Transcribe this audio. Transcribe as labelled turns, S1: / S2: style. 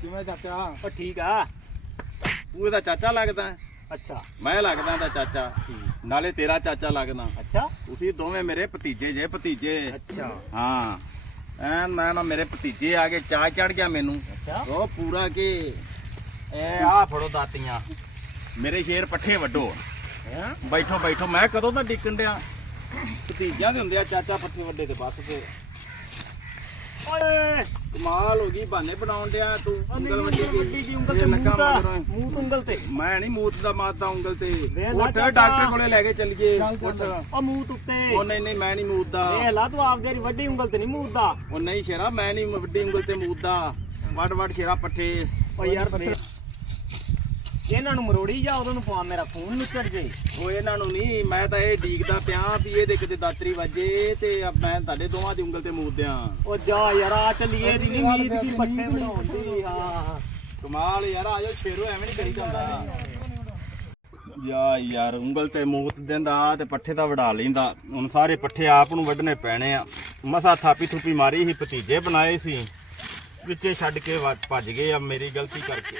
S1: ਕਿਵੇਂ ਚਾਚਾ?
S2: ਉਹ ਠੀਕ ਆ।
S3: ਤੂੰ ਇਹਦਾ ਚਾਚਾ ਲੱਗਦਾ
S2: ਅੱਛਾ।
S3: ਮੈਂ ਲੱਗਦਾ ਇਹਦਾ ਚਾਚਾ। ਨਾਲੇ ਤੇਰਾ ਚਾਚਾ ਲੱਗਦਾ।
S2: ਅੱਛਾ।
S3: ਤੁਸੀਂ ਦੋਵੇਂ ਮੇਰੇ ਭਤੀਜੇ ਜੇ ਭਤੀਜੇ।
S2: ਅੱਛਾ।
S3: ਹਾਂ। ਐਨ ਮੈਂ ਨਾ ਮੇਰੇ ਭਤੀਜੇ ਆ ਕੇ ਚਾਹ ਚੜ ਗਿਆ ਮੈਨੂੰ।
S2: ਅੱਛਾ।
S3: ਉਹ ਪੂਰਾ ਕਿ ਇਹ ਆ ਫੜੋ ਦਾਤੀਆਂ। ਮੇਰੇ ਸ਼ੇਰ ਪੱਠੇ ਵੱਡੋ
S2: ਹੈਂ?
S3: ਬੈਠੋ ਬੈਠੋ। ਮੈਂ ਕਦੋਂ ਦਾ ਡਿੱਕਣ ਡਿਆ। ਭਤੀਜਿਆਂ ਦੇ ਹੁੰਦੇ ਆ ਚਾਚਾ ਪੱਠੇ ਵੱਡੇ ਤੇ ਬਸ ਕੇ।
S2: ਓਏ
S3: ਕਮਾਲ ਹੋ ਗਈ ਬਹਾਨੇ ਬਣਾਉਣ ਡਿਆ ਤੂੰ ਉਂਗਲ ਵੱਡੀ
S2: ਵੱਡੀ ਜੀ ਉਂਗਲ ਤੇ
S3: ਲੱਗਾ
S2: ਮੂੰਹ ਦਾ। ਮੂੰਹ ਤੋਂ ਉਂਗਲ ਤੇ।
S3: ਮੈਂ ਨਹੀਂ ਮੂਤ ਦਾ ਮਾਤਾ ਉਂਗਲ ਤੇ। ਉੱਠ। ਡਾਕਟਰ ਕੋਲੇ ਲੈ ਕੇ ਚੱਲੀਏ।
S2: ਉਹ ਮੂੰਹ ਉੱਤੇ।
S3: ਉਹ ਨਹੀਂ ਨਹੀਂ ਮੈਂ ਨਹੀਂ ਮੂਤ ਦਾ।
S2: ਇਹ ਲਾ ਤੂੰ ਆਪ ਜਿਹੜੀ ਵੱਡੀ ਉਂਗਲ ਤੇ ਨਹੀਂ ਮੂੰਹ ਦਾ।
S3: ਉਹ ਨਹੀਂ ਸ਼ੇਰਾ ਮੈਂ ਨਹੀਂ ਵੱਡੀ ਉਂਗਲ ਤੇ ਮੂਤ ਦਾ। ਵੱਡ ਵੱਡ ਸ਼ੇਰਾ ਪੱਠੇ।
S2: ਓ ਯਾਰ ਇਹਨਾਂ ਨੂੰ ਮਰੋੜੀ ਜਾ ਉਦੋਂ ਨੂੰ ਪਵਾ ਮੇਰਾ ਖੂਨ ਨਿਕਲ ਜੇ।
S3: ਉਹ ਇਹਨਾਂ ਨੂੰ ਨਹੀਂ ਮੈਂ ਤਾਂ ਇਹ ਡੀਕਦਾ ਪਿਆ ਵੀ ਇਹਦੇ ਕਿਤੇ ਦਾਤਰੀ ਵੱਜੇ ਤੇ ਮੈਂ ਤੁਹਾਡੇ ਦੋਵਾਂ ਦੀ ਉਂਗਲ ਤੇ ਮੂਤ ਦਿਆਂ।
S2: ਉਹ ਜਾ ਯਾਰ ਆ ਚੱਲੀਏ ਦੀ ਨਹੀਂ ਨੀਂਦ ਕੀ ਪੱਠੇ ਬਣਾਉਣ ਦੀ। ਹਾਂ
S3: ਕਮਾਲ ਯਾਰ ਆਜੋ ਸ਼ੇਰੋ ਐਵੇਂ ਨਹੀਂ ਕਰੀ ਜਾਂਦਾ। ਯਾ ਯਾਰ ਉਂਗਲ ਤੇ ਮੂਤ ਦਿੰਦਾ ਤੇ ਪੱਠੇ ਦਾ ਵੜਾ ਲੈਂਦਾ। ਹੁਣ ਸਾਰੇ ਪੱਠੇ ਆਪ ਨੂੰ ਵੱਢਣੇ ਪੈਣੇ ਆ। ਮਸਾ ਥਾਪੀ ਥੁਪੀ ਮਾਰੀ ਸੀ ਭਤੀਜੇ ਬਣਾਏ ਸੀ। ਵਿੱਚੇ ਛੱਡ ਕੇ ਭੱਜ ਗਏ ਆ ਮੇਰੀ ਗਲਤੀ ਕਰਕੇ।